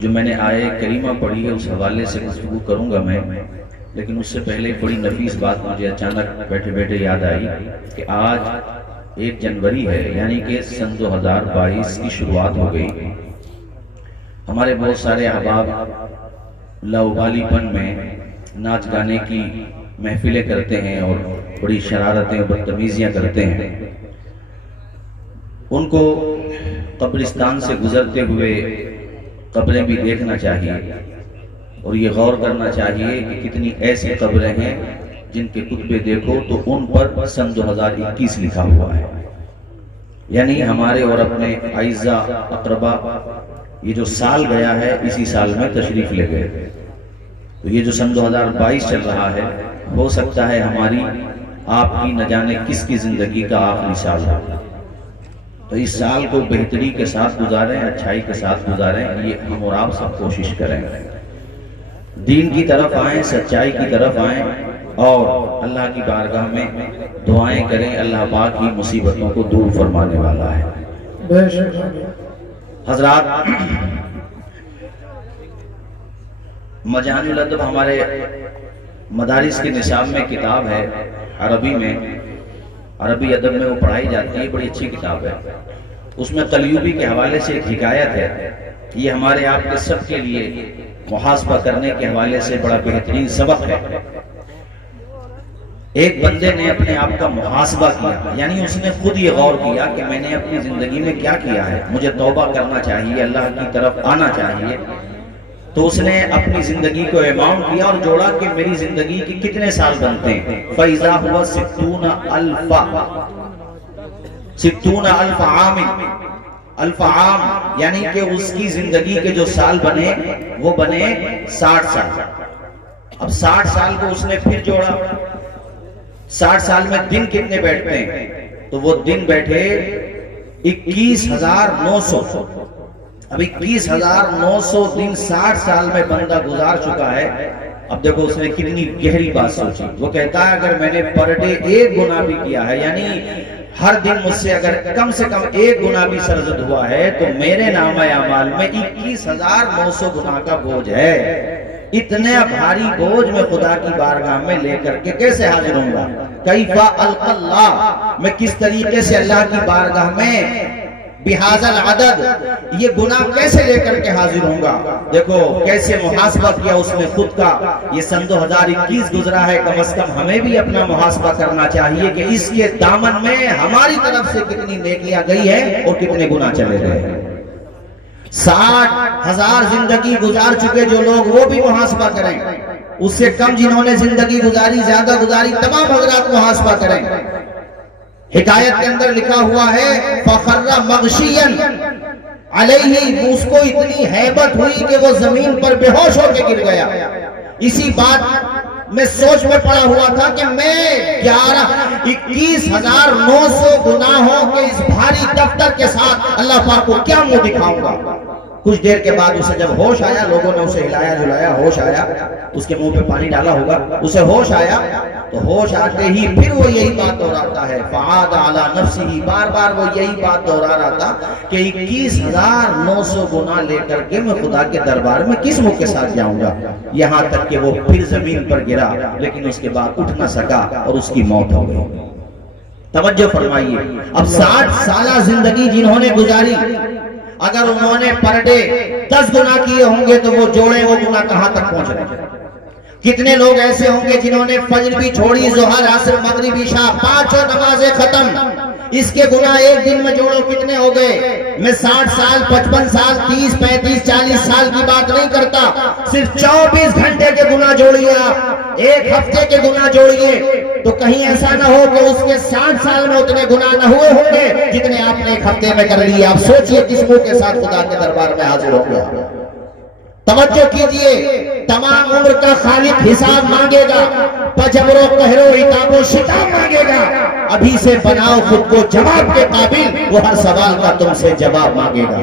جو میں نے آیہ کریمہ پڑھی ہے اس حوالے سے گفتگو کروں گا میں، لیکن اس سے پہلے بڑی نفیس بات مجھے اچانک بیٹھے بیٹھے یاد آئی کہ آج 1 جنوری ہے، یعنی کہ سن 2022 کی شروعات ہو گئی۔ ہمارے بہت سارے احباب لاابالی پن میں ناچ گانے کی محفلیں کرتے ہیں اور بڑی شرارتیں اور بدتمیزیاں کرتے ہیں۔ ان کو قبرستان سے گزرتے ہوئے قبریں بھی دیکھنا چاہیے اور یہ غور کرنا چاہیے کہ کتنی ایسی قبریں ہیں جن کے خطبے دیکھو تو ان پر سن 2021 لکھا ہوا ہے، یعنی ہمارے اور اپنے اعزاء اقربا یہ جو سال گیا ہے اسی سال میں تشریف لے گئے، تو یہ جو سن 2022 چل رہا ہے ہو سکتا ہے ہماری آپ کی نہ جانے کس کی زندگی کا آخری سال ہو، تو اس سال کو بہتری کے ساتھ گزاریں، اچھائی کے ساتھ گزاریں، یہ ہم اور آپ سب کوشش کریں، دین کی طرف آئیں، سچائی کی طرف آئیں اور اللہ کی بارگاہ میں دعائیں کریں۔ اللہ پاک ہی مصیبتوں کو دور فرمانے والا ہے۔ حضرات، مجان الادب ہمارے مدارس کے نصاب میں کتاب ہے، عربی میں، عربی ادب میں وہ پڑھائی جاتی ہے، بڑی اچھی کتاب ہے۔ اس میں قلیوبی کے حوالے سے ایک حکایت ہے، یہ ہمارے آپ کے سب کے لیے محاسبہ کرنے کے حوالے سے بڑا بہترین سبق ہے۔ ایک بندے نے اپنے آپ کا محاسبہ کیا، یعنی اس نے خود یہ غور کیا کہ میں نے اپنی زندگی میں کیا کیا ہے، مجھے توبہ کرنا چاہیے، اللہ کی طرف آنا چاہیے۔ تو اس نے اپنی زندگی کو اماؤنٹ کیا اور جوڑا کہ میری زندگی کے کتنے سال بنتے ہیں۔ فَإِذَا هُوَ 60,000 عام، الف عام یعنی کہ اس کی زندگی کے جو سال بنے وہ بنے 60 سال۔ اب 60 سال کو اس نے پھر جوڑا، 60 سال میں دن کتنے بیٹھتے ہیں، تو وہ دن بیٹھے 21,900۔ اب 21,900 دن 60 سال میں بندہ گزار چکا ہے۔ اب دیکھو اس نے کتنی گہری بات سوچی، وہ کہتا ہے اگر میں نے پر ڈے 1 گناہ بھی کیا ہے، یعنی ہر دن مجھ سے اگر کم سے کم 1 گناہ بھی سرزد ہوا ہے تو میرے نامہ اعمال میں 21,900 گناہ کا بوجھ ہے۔ اتنے بھاری بوجھ میں خدا کی بارگاہ میں لے کر کے کیسے حاضر ہوں گا؟ کیفا القی اللہ، میں کس طریقے سے اللہ کی بارگاہ میں بہذا العدد یہ گناہ کیسے لے کر کے حاضر ہوں گا؟ دیکھو کیسے محاسبہ کیا اس نے خود کا۔ یہ سن 2021 گزرا ہے، کم از کم ہمیں بھی اپنا محاسبہ کرنا چاہیے کہ اس کے دامن میں ہماری طرف سے کتنی نیکیاں گئی ہیں اور کتنے گناہ چلے گئے۔ 60,000 زندگی گزار چکے جو لوگ، وہ بھی محاسبہ کریں، اس سے کم جنہوں نے زندگی گزاری، زیادہ گزاری، تمام حضرات محاسبہ کریں۔ حکایت کے اندر لکھا ہوا ہے فَخَرَّ مَغْشِيًّا عَلَيْهِ، اس کو اتنی ہیبت ہوئی کہ وہ زمین پر بے ہوش ہو کے گر گیا۔ اسی بات میں سوچ میں پڑا ہوا تھا کہ میں 21,900 گناہوں کے اس بھاری دفتر کے ساتھ اللہ پاک کو کیا منہ دکھاؤں گا۔ کچھ دیر کے بعد اسے جب ہوش آیا، لوگوں نے اسے ہلایا جلایا، ہوش آیا، اس کے منہ پہ پانی ڈالا ہوگا، اسے ہوش آیا، تو ہوش آتے ہی پھر وہ یہی بات دہراتا ہے فعاد علی نفسہ، بار بار وہ یہی بات دہرا رہا تھا کہ 21,900 گناہ لے کر کے میں خدا کے دربار میں کس منہ کے ساتھ جاؤں گا۔ یہاں تک کہ وہ پھر زمین پر گرا، لیکن اس کے بعد اٹھ نہ سکا اور اس کی موت ہو گئی۔ توجہ فرمائیے، اب 60 سالہ زندگی جنہوں نے گزاری، اگر انہوں نے پر ڈے 10 گناہ کیے ہوں گے تو وہ جوڑے وہ گناہ کہاں تک پہنچ رہے ہیں۔ کتنے لوگ ایسے ہوں گے جنہوں نے فجر بھی چھوڑی، ظہر، عصر، مغرب، عشاء، 5 نمازیں ختم، اس کے گناہ ایک دن میں جوڑو کتنے ہو گئے۔ میں 60 سال، 55 سال، 30، 35، 40 سال کی بات نہیں کرتا، صرف 24 گھنٹے کے گناہ جوڑیے، آپ ایک ہفتے کے گناہ جوڑیے، تو کہیں ایسا نہ ہو کہ اس کے 60 سال میں اتنے گناہ نہ ہوئے ہوں گے جتنے آپ نے ایک ہفتے میں کر لیے۔ آپ سوچئے کس منہ کے ساتھ خدا کے دربار میں حاضر ہو گیا۔ توجہ کیجئے، تمام عمر کا خالق حساب مانگے گا، پجبر و قہر و عتاب و شتاب مانگے گا۔ ابھی سے بناؤ خود کو جواب کے قابل، وہ ہر سوال کا تم سے جواب مانگے گا۔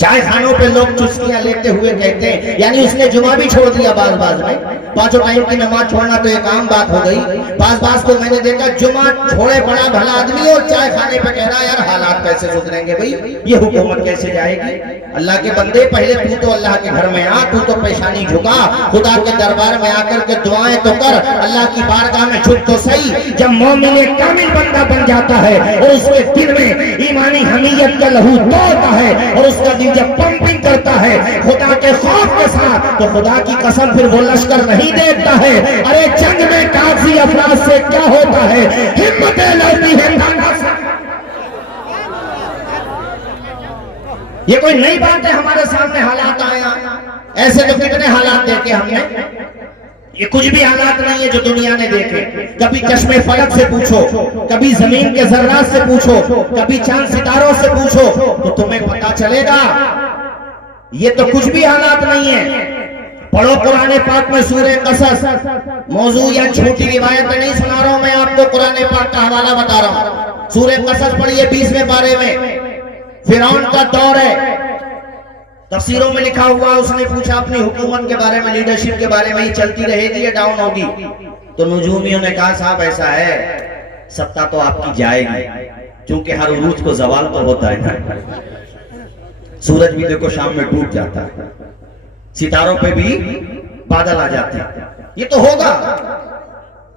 چائے خانوں پہ لوگ چسکیاں لیتے ہوئے کہتے ہیں یعنی اس نے جمعہ بھی چھوڑ دیا بعض میں، پانچوں ٹائم کی نماز چھوڑنا تو ایک عام بات ہو گئی، بعض کو میں نے دیکھا جمعہ چھوڑے بڑا بھلا آدمی اور چائے کھانے پہ کہہ رہا یار حالات کیسے سدھریں گے بھئی، یہ حکومت کیسے جائے گی؟ اللہ کے بندے پہلے تو اللہ کے گھر میں آ، تو پیشانی جھکا، خدا کے دربار میں آ کر کے دعائیں تو کر، اللہ کی بارگاہ میں جھک تو صحیح۔ جب مومن ایک کامل بندہ بن جاتا ہے اور اس کے دل میں ایمانی حمیت کا لہو دوڑتا ہے اور اس کا دل جب پمپنگ کرتا ہے خدا کے خوف کے ساتھ، تو خدا کی قسم پھر وہ لشکر نہیں دیکھتا ہے۔ ارے جنگ میں کافی افراد سے کیا ہوتا ہے؟ ہمتیں لڑتی ہے۔ یہ کوئی نئی بات ہے ہمارے سامنے حالات آیا، ایسے تو کتنے حالات دیکھے ہم نے، یہ کچھ بھی حالات نہیں ہے جو دنیا نے دیکھے۔ کبھی چشمے فلک سے پوچھو، کبھی زمین کے ذرات سے پوچھو، کبھی چاند ستاروں سے پوچھو، تو تمہیں پتا چلے گا یہ تو کچھ بھی حالات نہیں ہے۔ پڑھو قرآن پاک میں سورہ قصص، موضوع یا چھوٹی روایت نہیں سنا رہا ہوں میں آپ کو، قرآن پاک کا حوالہ بتا رہا ہوں۔ سورہ قصص پڑھیے 20ویں پارے میں، فرعون کا دور ہے، تفسیروں میں لکھا ہوا، اس نے پوچھا اپنی حکومت کے بارے میں، لیڈرشپ کے بارے میں، یہ چلتی رہے گی یا ڈاؤن ہوگی؟ تو نجومیوں نے کہا صاحب ایسا ہے، ستا تو آپ کی جائے گی، کیونکہ ہر عروج کو زوال تو ہوتا ہے، سورج بھی دیکھو شام میں ڈوب جاتا ہے، ستاروں پہ بھی بادل آ جاتے ہیں، یہ تو ہوگا۔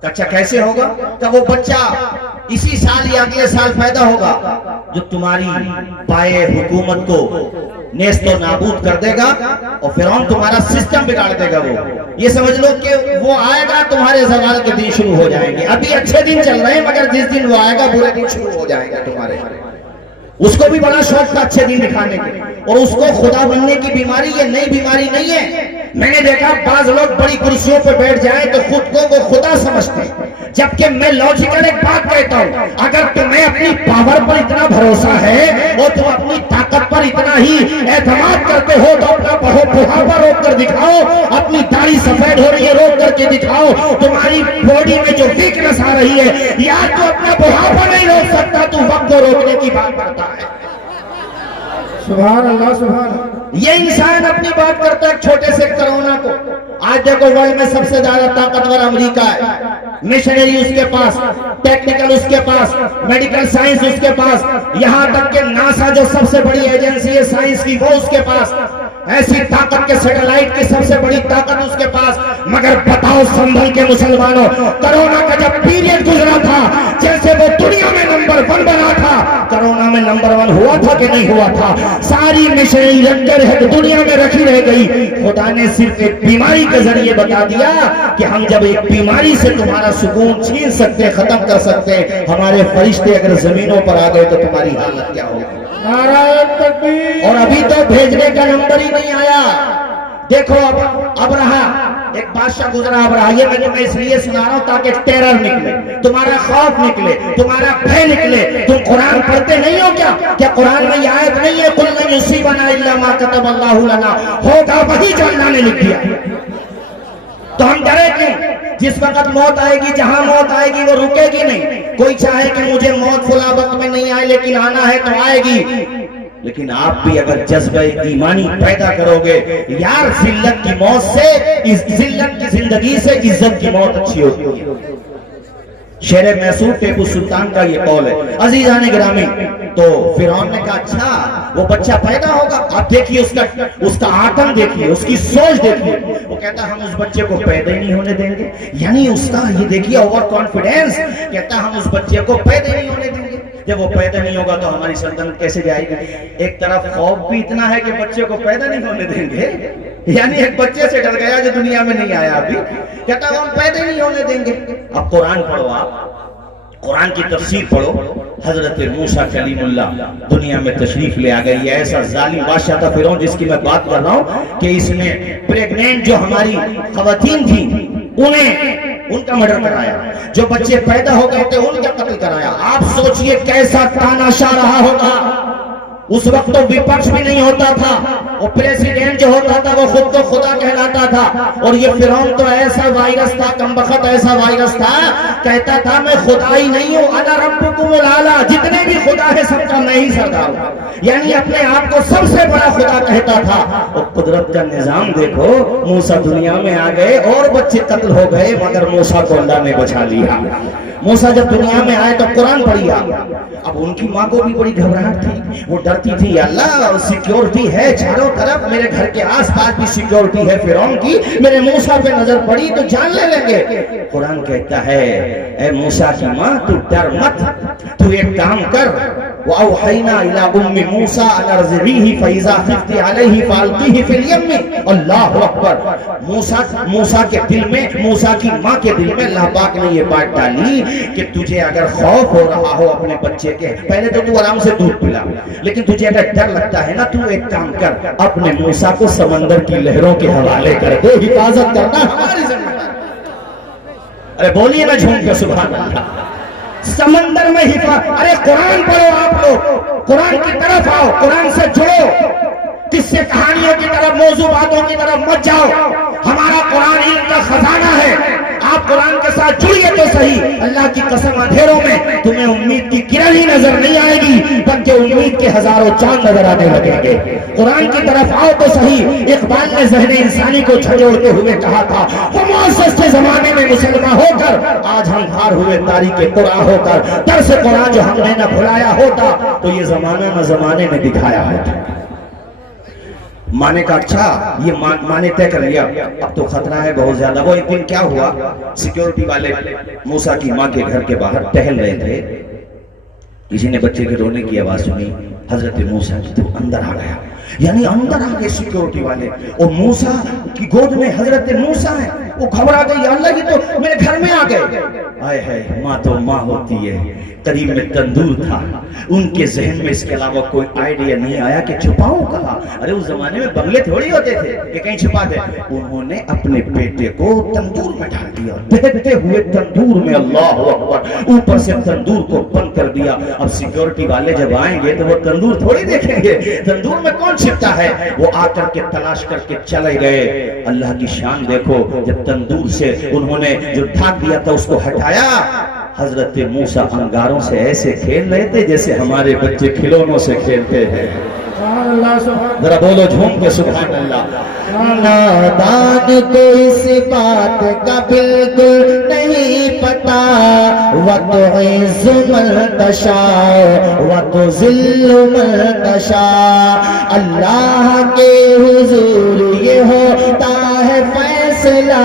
اچھا کیسے ہوگا؟ کہ وہ بچہ اسی سال یا اگلے سال پیدا ہوگا جو تمہاری پائے حکومت کو نیست و نابود کر دے گا، اور فرعون تمہارا سسٹم بگاڑ دے گا۔ وہ یہ سمجھ لو کہ وہ آئے گا، تمہارے زوال کے دن شروع ہو جائیں گے۔ ابھی اچھے دن چل رہے ہیں مگر جس دن وہ آئے گا برے دن شروع ہو جائیں گے تمہارے۔ اس کو بھی بڑا شوق تھا اچھے دن دکھانے کے، اور اس کو خدا بننے کی بیماری یہ نئی بیماری نہیں ہے۔ میں نے دیکھا بعض لوگ بڑی کرسیوں پہ بیٹھ جائیں تو خود کو وہ خدا سمجھتے ہیں، جبکہ میں لاجیکل ایک بات کہتا ہوں، اگر تمہیں اپنی پاور پر اتنا بھروسہ ہے اور تم اپنی طاقت پر اتنا ہی اعتماد کرتے ہو تو اپنا بڑھاپا روک کر دکھاؤ، اپنی داڑھی سفید ہو رہی ہے روک کر کے دکھاؤ، تمہاری باڈی میں جو ویکنس آ رہی ہے، یا تو اپنا بڑھاپا نہیں روک سکتا تو وقت کو روکنے کی بات کرتا ہے۔ سبحان اللہ سبحان اللہ۔ یہ انسان اپنی بات کرتا ہے چھوٹے سے کرونا کو۔ آج دیکھو ورلڈ میں سب سے زیادہ طاقتور امریکہ ہے، مشنری اس کے پاس، ٹیکنیکل اس کے پاس، میڈیکل سائنس اس کے پاس، یہاں تک کہ ناسا جو سب سے بڑی ایجنسی ہے سائنس کی وہ اس کے پاس، ایسی طاقت کے سیٹلائٹ کی سب سے بڑی طاقت اس کے پاس۔ مگر بتاؤ سنبھل کے مسلمانوں، کرونا کا جب پیریڈ گزرا تھا، جیسے وہ دنیا میں نمبر 1 بنا تھا، کرونا میں نمبر 1 ہوا تھا کہ نہیں ہوا تھا؟ ساری مشنری دنیا میں رکھی رہ گئی۔ خدا نے صرف ایک بیماری کے ذریعے بتا دیا کہ ہم جب ایک بیماری سے تمہارا سکون چھین سکتے، ختم کر سکتے، ہمارے فرشتے اگر زمینوں پر آ گئے تو تمہاری حالت کیا ہوگی؟ نعرہ تکبیر۔ اور ابھی تو بھیجنے کا نمبر ہی نہیں آیا۔ دیکھو اب رہا ایک بادشاہ گزرا، اب رہا، یہ میں تمہیں اس لیے سنا رہا ہوں تاکہ ٹیرر نکلے، تمہارا خوف نکلے، تمہارا بھے نکلے۔ تم قرآن پڑھتے نہیں ہو کیا قرآن میں یہ آیت نہیں ہے قُلْ لَنْ يُصِيبَنَا إِلَّا مَا كَتَبَ اللَّهُ لَنَا؟ ہوگا وہی جو اللہ نے لکھ دیا، تو ہم ڈرے کیوں؟ جس وقت موت آئے گی، جہاں موت آئے گی وہ رکے گی نہیں۔ کوئی چاہے کہ مجھے موت فلاں وقت میں نہیں آئے لیکن آنا ہے تو آئے گی، لیکن آپ بھی اگر جذبہ ایمانی پیدا کرو گے، یار ذلت کی موت سے، ذلت کی زندگی سے عزت کی موت اچھی ہوتی ہے۔ شیر محسود ٹیپو سلطان کا یہ قول ہے۔ عزیزان گرامی، تو فرعون نے کہا اچھا وہ بچہ پیدا ہوگا، آپ دیکھیے اس کا آتم دیکھیے، اس کی سوچ دیکھیے، وہ کہتا ہم اس بچے کو پیدا ہی نہیں ہونے دیں گے۔ یعنی اس کا یہ دیکھیے اوور کانفیڈنس، کہتا ہم اس بچے کو پیدا نہیں ہونے دیں گے، جب وہ پیدا نہیں ہوگا تو ہماری سلطنت کیسے جائے گی؟ ایک طرف خوف بھی اتنا ہے کہ بچے کو پیدا نہیں ہونے دیں گے، یعنی ایک بچے سے ڈر گیا جو دنیا میں نہیں آیا ابھی، کہتا ہم پیدا نہیں ہونے دیں گے۔ اب قرآن پڑھو، آپ قرآن کی تفسیر پڑھو، حضرت موسیٰ کلیم اللہ دنیا میں تشریف لے آ گئی ہے۔ ایسا ظالم بادشاہ تھا فرعون جس کی میں بات کر رہا ہوں کہ اس نے پریگنینٹ جو ہماری خواتین تھیں ان کا مرڈر کرایا، جو بچے پیدا ہو گئے تھے ان کا قتل کرایا۔ آپ سوچئے کیسا تاناشا رہا ہوگا۔ اس وقت تو وپکش بھی نہیں ہوتا تھا، وہ پریسیڈنٹ جو ہوتا تھا وہ خود کو خدا کہلاتا تھا، اور یہ فرعون تو ایسا وائرس تھا، کمبخت ایسا وائرس تھا، کہتا تھا میں خدا ہی نہیں ہوں، انا ربکم الاعلی، جتنے بھی خدا ہے سب کا میں ہی سردار ہوں، یعنی اپنے آپ کو سب سے بڑا خدا کہتا تھا۔ اور قدرت کا نظام دیکھو، موسیٰ دنیا میں آ گئے اور بچے قتل ہو گئے، مگر موسیٰ کو اللہ نے بچا لیا۔ موسیٰ جب دنیا میں آئے تو قرآن پڑھیا، اب ان کی ماں کو بھی بڑی گھبراہٹ تھی، وہ ڈرتی تھی اللہ سیکیورٹی ہے چاروں طرف، میرے گھر کے آس پاس بھی سیکیورٹی ہے فرعون کی، میرے موسیٰ پہ نظر پڑی تو جان لے لیں گے۔ قرآن کہتا ہے اے موسیٰ کی ماں تو ڈر مت، تو ایک کام کر، وَأَوْحَيْنَا إِلَىٰ أُمِّ مُوسَىٰ أَنْ أَرْضِعِيهِ فَإِذَا خِفْتِ عَلَيْهِ فَأَلْقِيهِ فِي الْيَمِّ۔ اللہ اکبر، موسیٰ کے دل میں، موسیٰ کی ماں کے دل میں اللہ پاک نے یہ بات ڈالی کہ تجھے اگر خوف ہو رہا ہو اپنے بچے کے، پہلے تو آرام سے دودھ پلا، لیکن تجھے اگر ڈر لگتا ہے نا، تو ایک کام کر، اپنے موسیٰ کو سمندر کی لہروں کے حوالے کر دے، حفاظت کرنا ہماری ذمہ داری۔ ارے بولیے نا جھوم کے سبحان اللہ۔ سمندر میں ارے قرآن پڑھو، آپ لوگ قرآن کی طرف آؤ، قرآن سے جڑو، قصے کہانیوں کی طرف، موضوع باتوں کی طرف مت جاؤ۔ ہمارا قرآن علم کا خزانہ ہے، آپ قرآن کے ساتھ جڑیے تو صحیح۔ اللہ کی قسم اندھیروں میں تمہیں امید کی کرن ہی نظر نہیں آئے گی، بلکہ امید کے ہزاروں چاند نظر آنے لگیں گے۔ قرآن کی طرف آؤ تو صحیح۔ اقبال نے ذہن انسانی کو جھنجھوڑتے ہوئے کہا تھا، وہ معزز کے زمانے میں مسلمان ہو کر آج ہم ہار ہوئے تاریخ قرآن ہو کر، درس قرآن جو ہم نے نہ بھلایا ہوتا تو یہ زمانہ نہ زمانے نے دکھایا ہوتا۔ مانے کا اچھا یہ مانے طے کر لیا، اب تو خطرہ ہے بہت زیادہ۔ وہ ایک دن کیا ہوا، سیکیورٹی والے موسیٰ کی ماں کے گھر کے باہر ٹہل رہے تھے، کسی نے بچے کے رونے کی آواز سنی، حضرت موسیٰ کی تو اندر آ گیا، یعنی اندر آ گئے سیکیورٹی والے، اور موسیٰ کی گود میں حضرت موسیٰ ہیں، وہ گھبرا گئی، اللہ کی تو میرے گھر میں آ گئے۔ آئے ہے، ماں تو ماں ہوتی ہے۔ قریب میں تندور تھا، ان کے ذہن میں اس کے علاوہ کوئی آئیڈیا نہیں آیا کہ چھپاؤں کہاں۔ ارے اس زمانے میں بنگلے تھوڑی ہوتے تھے کہ کہیں چھپا دے، انہوں نے اپنے بیٹے کو تندور میں ڈال دیا، دہتے ہوئے تندور میں، اللہ اکبر، اوپر سے تندور کو بند کر دیا۔ اب سیکیورٹی والے جب آئیں گے تو وہ تندور تھوڑی دیکھیں گے، تندور میں کون چھپتا ہے، وہ آ کر کے تلاش کر کے چلے گئے۔ اللہ کی شان دیکھو، جب تندور سے انہوں نے جو ڈھانک دیا تھا اس کو ہٹایا، حضرت موسیٰ انگاروں سے ایسے کھیل رہے تھے جیسے ہمارے بچے کھلونوں سے کھیلتے ہیں۔ ذرا بولو جھوم کے سبحان اللہ۔ نادان کو اس بات کا بالکل نہیں پتا، وَتُعِزُّ مَن تَشَاءُ وَتُذِلُّ مَن تَشَاءُ۔ اللہ کے حضور یہ ہوتا ہے فیصلہ،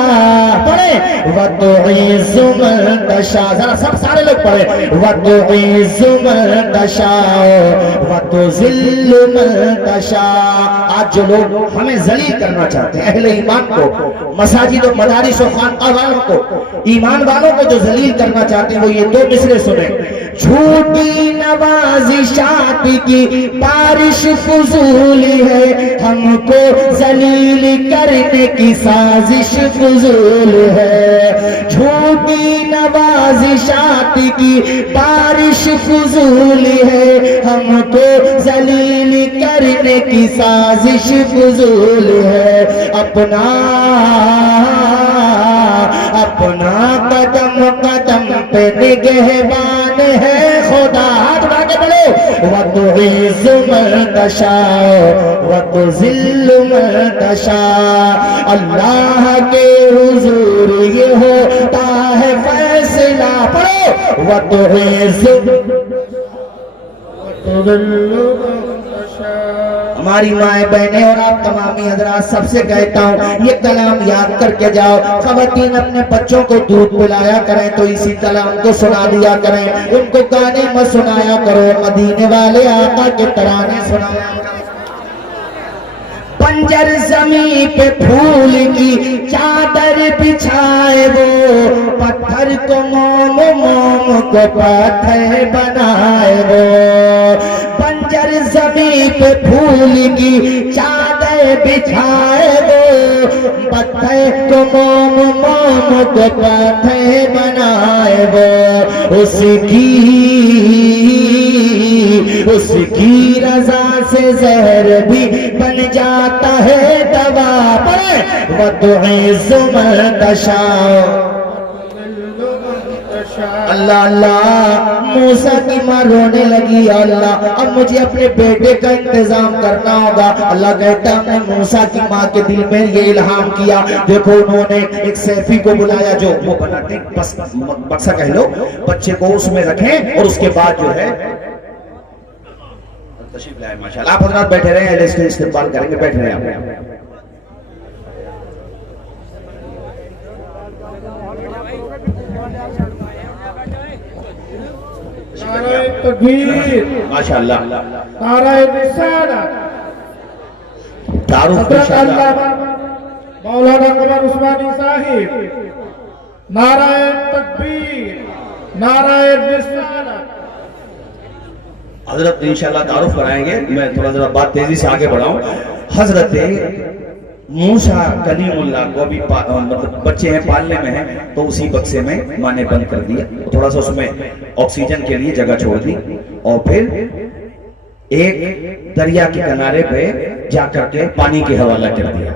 پڑھیں وَتُعِزُّ مَن تَشَاءُ، ذرا سب سارے لوگ پڑھیں وَتُعِزُّ مَن تَشَاءُ وَتُذِلُّ مَن تَشَاءُ۔ آج جو لوگ ہمیں ذلیل کرنا چاہتے ہیں، اہل ایمان کو، مساجد و مدارس و خانقاہ والوں کو، ایمان والوں کو جو ذلیل کرنا چاہتے ہیں، وہ یہ دو مصرے سنیں۔ جھوٹی نوازشات کی بارش فضول ہے، ہم کو ذلیل کرنے کی سازش فضول ہے۔ جھوٹی نوازشات کی بارش فضول ہے، ہم کو ذلیل کرنے کی سازش فضول ہے۔ اپنا قدم قدم پہ نگہبان ہے خدا۔ ہاتھ اٹھا کے بولو وَتُعِزُّ مَن تَشَاءُ وَتُذِلُّ مَن تَشَاءُ۔ اللہ کے حضور یہ ہوتا ہے فیصلہ، پڑھو وَتُعِزُّ ہماری مائیں بہنیں اور آپ تمامی حضرات سب سے کہتا ہوں یہ کلام یاد کر کے جاؤ۔ خواتین اپنے بچوں کو دودھ پلایا کریں تو اسی کلام کو سنا دیا کریں، ان کو گانے مت سنایا کرو، مدینے والے آقا کے ترانے سنایا کرو۔ بنجر زمین پہ پھول کی چادر بچھائے، وہ پتھر کو موم، موم کو پتھر بنائے، وہ بنجر زمین پہ پھول کی چادر بچھائے، وہ پتھر کو موم، موم کو پتھر بنائے، وہ اس کی اس کی رضا سے زہر بھی بن جاتا ہے دوا پڑے وَتُعِزُّ مَن تَشَاءُ اللہ اللہ موسیٰ کی ماں رونے لگی اللہ اب مجھے اپنے بیٹے کا انتظام کرنا ہوگا اللہ کہتا ہم نے موسیٰ کی ماں کے دل میں یہ الہام کیا دیکھو انہوں نے ایک سیفی کو بلایا جو وہ بناتے بکسا کہہ لو بچے کو اس میں رکھیں اور اس کے بعد جو ہے تشریف لائے ماشاءاللہ آپ حضرات بیٹھے رہے ہیں اس کے استقبال کریں گے بیٹھے رہے ہیں نعرہ تکبیر ماشاءاللہ نعرہ رسالت تعارف حضرت علامہ مولانا قمر عثمانی صاحب نعرہ تکبیر نعرہ رسالت حضرت انشاءاللہ تعارف کرائیں گے میں تھوڑا ذرا بات تیزی سے آگے بڑھاؤں حضرت موسیٰ کلیم اللہ کو ابھی بچے ہیں پالنے میں ہیں تو اسی بکسے میں ماں نے بند کر دیا تھوڑا سا اس میں آکسیجن کے لیے جگہ چھوڑ دی اور پھر ایک دریا کے کنارے پہ جا کر کے پانی کے حوالہ کر دیا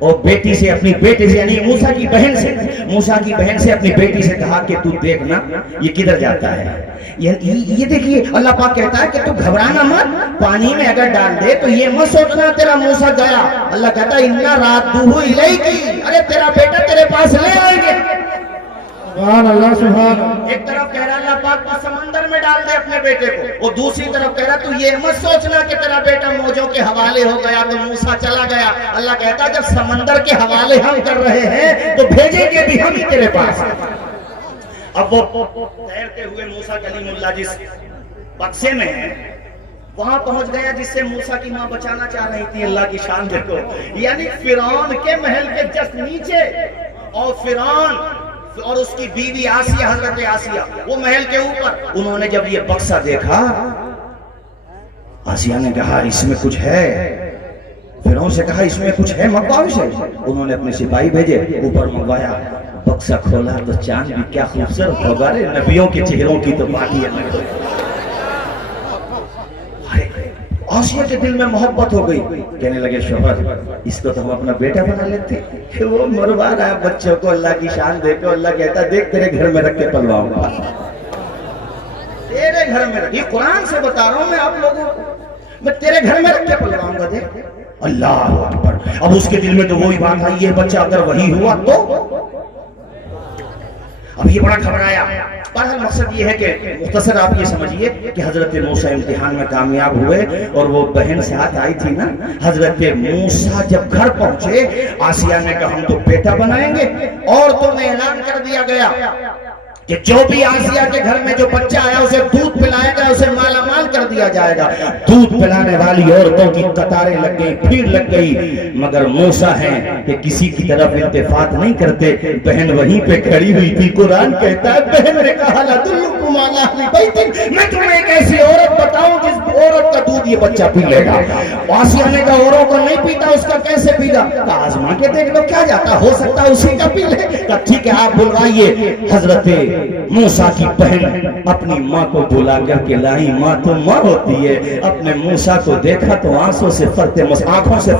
اور بیٹی سے اپنی بیٹی سے یعنی موسیٰ کی بہن سے اپنی بیٹی سے کہا کہ تو دیکھنا یہ کدھر جاتا ہے یہ دیکھیے اللہ پاک کہتا ہے کہ تو گھبرانا مت پانی میں اگر ڈال دے تو یہ مت سوچنا تیرا موسیٰ گیا اللہ کہتا ہے اِنَّا رَادُّهُ إِلَيْكِ ارے تیرا بیٹا تیرے پاس لے آئیں گے سبحان اللہ سبحان ایک طرف کہہ رہا اللہ پاک کو سمندر میں ڈال دے اپنے بیٹے کو اور دوسری طرف کہہ رہا تو یہ مت سوچنا کہ تیرا بیٹا موجوں کے حوالے ہو گیا تو موسیٰ چلا گیا اللہ کہتا جب سمندر کے حوالے ہم کر رہے ہیں تو بھیجیں گے بھی ہم ہی تیرے پاس اب وہ تیرتے ہوئے موسیٰ کلیم اللہ جس بکسے میں ہے وہاں پہنچ گیا جس سے موسیٰ کی ماں بچانا چاہ رہی تھی اللہ کی شان دیکھو یعنی فرعون کے محل کے جس نیچے اور فرعون اور اس کی بیوی آسیہ حضرت آسیہ وہ محل کے اوپر انہوں نے جب یہ بکسا دیکھا آسیہ نے کہا اس میں کچھ ہے فرعون سے کہا اس میں کچھ ہے منگواؤ اسے انہوں نے اپنے سپاہی بھیجے اوپر منگوایا بکسا کھولا تو چاند بھی کیا خوبصورت ہوگا رے نبیوں کے چہروں کی تو بات ہی الگ ہوئی آسیہ کے دل میں محبت ہو گئی کہنے لگے شوہر اس کو تو ہم اپنا بیٹا بنا لیتے وہ مروا رہا ہے بچوں کو اللہ کی شان دیکھو اللہ کہتا دیکھ تیرے گھر میں رکھ کے پلواؤں گا تیرے گھر میں رکھ یہ قرآن سے بتا رہا ہوں میں آپ لوگوں کو میں تیرے گھر میں رکھ کے پلواؤں گا دیکھ اللہ اکبر اب اس کے دل میں تو وہی بات آئی یہ بچہ اگر وہی ہوا تو اب یہ بڑا گھبرایا بہرحال مقصد یہ ہے کہ مختصر آپ یہ سمجھیے کہ حضرت موسیٰ امتحان میں کامیاب ہوئے اور وہ بہن ساتھ آئی تھی نا حضرت موسیٰ جب گھر پہنچے آسیہ نے کہا ہم تو بیٹا بنائیں گے اور تو میں اعلان کر دیا گیا کہ جو بھی آسیہ کے گھر میں جو بچہ آیا اسے دودھ پلائے گا اسے مالا مال کر دیا جائے گا دودھ پلانے والی عورتوں کی قطاریں لگ گئی بھیڑ لگ گئی مگر موسیٰ ہیں کہ کسی کی طرف التفات نہیں کرتے بہن وہیں پہ کھڑی ہوئی تھی قرآن کہتا ہے بہن نے کہا لَدُلُّكُمْ عَلَىٰ أَهْلِ بَيْتٍ میں تمہیں ایک ایسی عورت بتاؤں جس عورت کا دودھ یہ بچہ پی لے گا آسیہ نے کہا عورتوں کو نہیں پیتا اس کا کیسے پیگا کہا آزما کے دیکھ لو کیا جاتا ہو سکتا اسی کا پی لے کہا ٹھیک ہے آپ بلوائیے حضرت موسیٰ کی بہن اپنی ماں کو بلا کر کے لائی ماں تو ماں ہوتی ہے اپنے موسیٰ کو دیکھا تو آنکھوں سے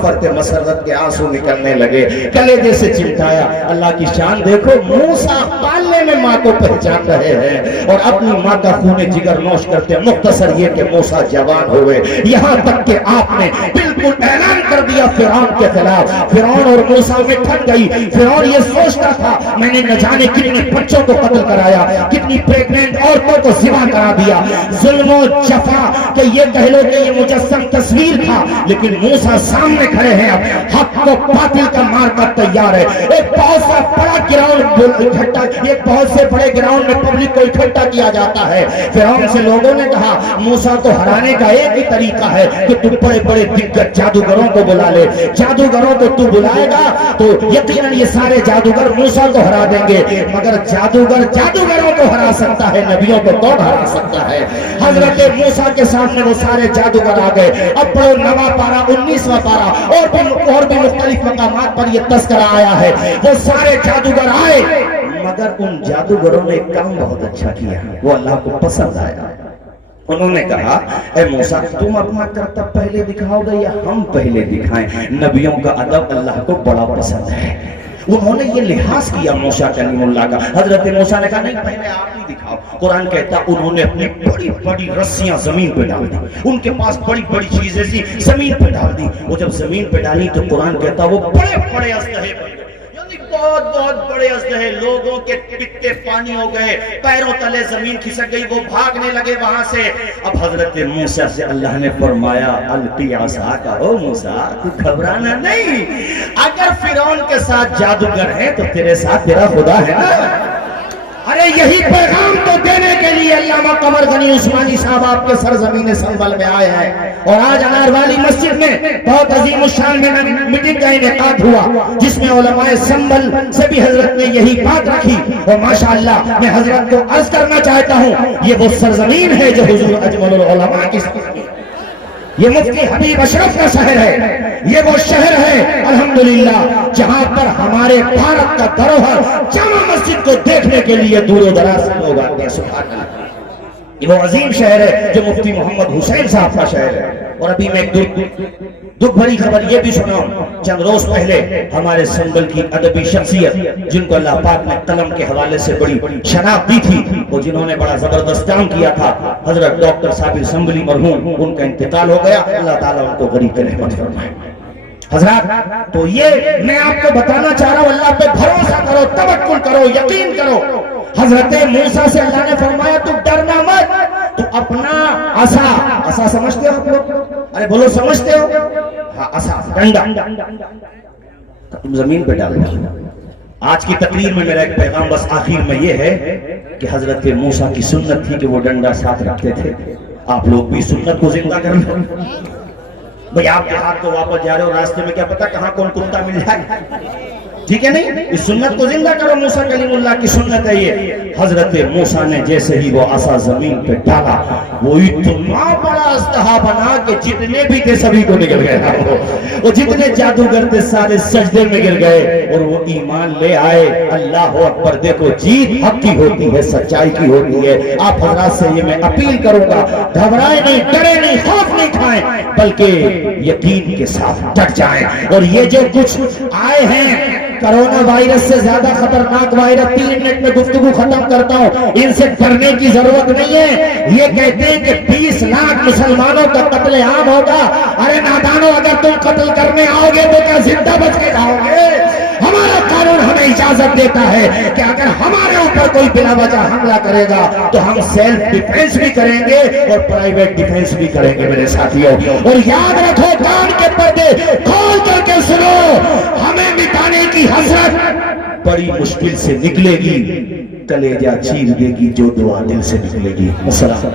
فرتے مسرت کے آنسو نکلنے لگے کلیجے سے چمٹایا اللہ کی شان دیکھو موسیٰ پالنے میں ماں کو پہچان رہے ہیں اور اپنی ماں کا خون جگر نوش کرتے مختصر یہ کہ موسیٰ جوان ہوئے یہاں تک کہ آپ نے بالکل اعلان کر دیا فرعون کے خلاف فرعون اور موسیٰ میں ٹھن گئی فرعون یہ سوچتا تھا میں نے نہ جانے کتنے بچوں کو قتل کرایا کتنی پریگننٹ عورتوں کو ذبح کرا دیا ظلم و جفا کہ یہ کہہ لو کہ یہ مجسم تصویر تھا لیکن موسیٰ سامنے کھڑے ہیں اب حق کو باطل کا مار کر تیار ہے ایک بہت سا بڑا گراؤنڈ اکٹھا ایک بہت سے بڑے گراؤنڈ میں پبلک کو اکٹھا کیا جاتا ہے فرعون سے لوگوں نے کہا موسیٰ کو ہرانے کا ایک ہی طریقہ ہے کہ تم بڑے بڑے دگگج جادوگروں کو بلا لے جادوگروں کو تو بلائے گا تو یقیناً یہ سارے جادوگر موسیٰ کو ہرا دیں گے مگر جادوگر جادوگروں کو ہرا سکتا ہے نبیوں کو کون ہرا سکتا ہے حضرت موسیٰ کے سامنے وہ سارے جادوگر آ گئے اب پڑھو 9واں پارہ 19واں پارہ اور بھی مختلف مقامات پر یہ تذکرہ آیا ہے وہ سارے جادوگر آئے مگر ان جادوگروں نے کام بہت اچھا کیا وہ اللہ کو پسند آیا انہوں نے کہا اے موسیٰ تم اپنا کرتب پہلے دکھاؤ گے یا ہم پہلے دکھائیں؟ نبیوں کا ادب اللہ کو بڑا پسند ہے. انہوں نے یہ لحاظ کیا موسیٰ کلیم اللہ کا. حضرت موسیٰ نے کہا نہیں پہلے آپ ہی دکھاؤ. قرآن کہتا انہوں نے اپنی بڑی بڑی رسیاں زمین پہ ڈال دی. ان کے پاس بڑی بڑی چیزیں تھی زمین پہ ڈال دی. وہ جب زمین پہ ڈالی تو قرآن کہتا وہ بڑے بڑے اسلحے بن گئے. بہت بہت بڑے اسلحے. لوگوں کے پٹے پانی ہو گئے, پیروں تلے زمین کھسک گئی, وہ بھاگنے لگے وہاں سے. اب حضرت موسیٰ سے اللہ نے فرمایا القی عصاک. او موسیٰ تو گھبرانا نہیں, اگر فرعون کے ساتھ جادوگر ہے تو تیرے ساتھ تیرا خدا ہے نا. ارے یہی پیغام تو دینے کے لیے علامہ قمر غنی عثمانی صاحب آپ کے سرزمین سنبل میں آئے ہیں. اور آج انار والی مسجد میں بہت عظیم الشان میں میٹنگ کا انعقاد ہوا جس میں علماء سنبل سے بھی حضرت نے یہی بات رکھی. اور ماشاءاللہ میں حضرت کو عرض کرنا چاہتا ہوں یہ وہ سرزمین ہے جو حضور اجمل العلماء کی سرزمین. یہ مفتی حبیب اشرف کا شہر ہے. یہ وہ شہر ہے الحمدللہ جہاں پر ہمارے بھارت کا دھروہر جامع مسجد کو دیکھنے کے لیے دور و دراز سے لوگ آتے ہیں. سبحان اللہ. یہ وہ عظیم شہر ہے جو مفتی محمد حسین صاحب کا شہر ہے. اور ابھی میں ایک دکھ بھری خبر یہ بھی سناؤں. چند روز پہلے ہمارے سنبل کی ادبی شخصیت جن کو اللہ پاک نے قلم کے حوالے سے بڑی شناخت دی تھی اور جنہوں نے بڑا زبردست کام کیا تھا, حضرت ڈاکٹر صابر سنبلی مرحوم, ان کا انتقال ہو گیا. اللہ تعالیٰ ان کو غریب کی رحمت فرمائے. حضرات تو یہ میں آپ کو بتانا چاہ رہا ہوں اللہ پہ بھروسہ کرو, توکل کرو, یقین کرو. حضرت موسیٰ سے اللہ نے فرمایا تو ڈرنا مت, تو اپنا عصا سمجھتے ہو آپ لوگ؟ ارے بولو سمجھتے ہو؟ ہاں عصا ڈنڈا تم زمین پہ ڈال دو. آج کی تقریر میں میرا ایک پیغام بس آخر میں یہ ہے کہ حضرت موسیٰ کی سنت تھی کہ وہ ڈنڈا ساتھ رکھتے تھے. آپ لوگ بھی سنت کو زندہ کر لو. بھئی آپ کے ہاتھ کو واپس جا رہے ہو, راستے میں کیا پتا کہاں کون کتا مل جائے. ٹھیک ہے نہیں, اس سنت کو زندہ کرو. موسیٰ کلیم اللہ کی سنت ہے یہ. حضرت موسیٰ نے جیسے ہی وہ عصا زمین پہ ڈالا وہ اتنا بڑا اسلحہ بنا کہ جتنے بھی تھے سبھی کو نکل گئے. وہ جتنے جادوگر تھے سارے سجدے میں گر گئے اور وہ ایمان لے آئے. اللہ اکبر. دیکھو جیت حق کی ہوتی ہے, سچائی کی ہوتی ہے. آپ حضرات سے یہ میں اپیل کروں گا گھبرائے نہیں, ڈرے نہیں, خوف نہیں کھائیں, بلکہ یقین کے ساتھ ڈٹ جائیں. اور یہ جو کچھ آئے ہیں کرونا وائرس سے زیادہ خطرناک وائرس, 3 منٹ میں گفتگو ختم کرتا ہوں, ان سے ڈرنے کی ضرورت نہیں ہے. یہ کہتے ہیں کہ 20 لاکھ مسلمانوں کا قتل عام ہوگا. ارے نادانوں, اگر تم قتل کرنے آؤ گے تو کیا زندہ بچ کے جاؤ گے؟ ہمارا قانون ہمیں اجازت دیتا ہے کہ اگر ہمارے اوپر کوئی بلا وجہ حملہ کرے گا تو ہم سیلف ڈیفنس بھی کریں گے اور پرائیویٹ ڈیفنس بھی کریں گے میرے ساتھیوں. اور یاد رکھو, کان کے پردے کھول کر کے سنو, ہمیں مٹانے کی حسرت بڑی مشکل سے نکلے گی, کلیجہ چیر دے گی جو دعا دل سے نکلے گی. السلام.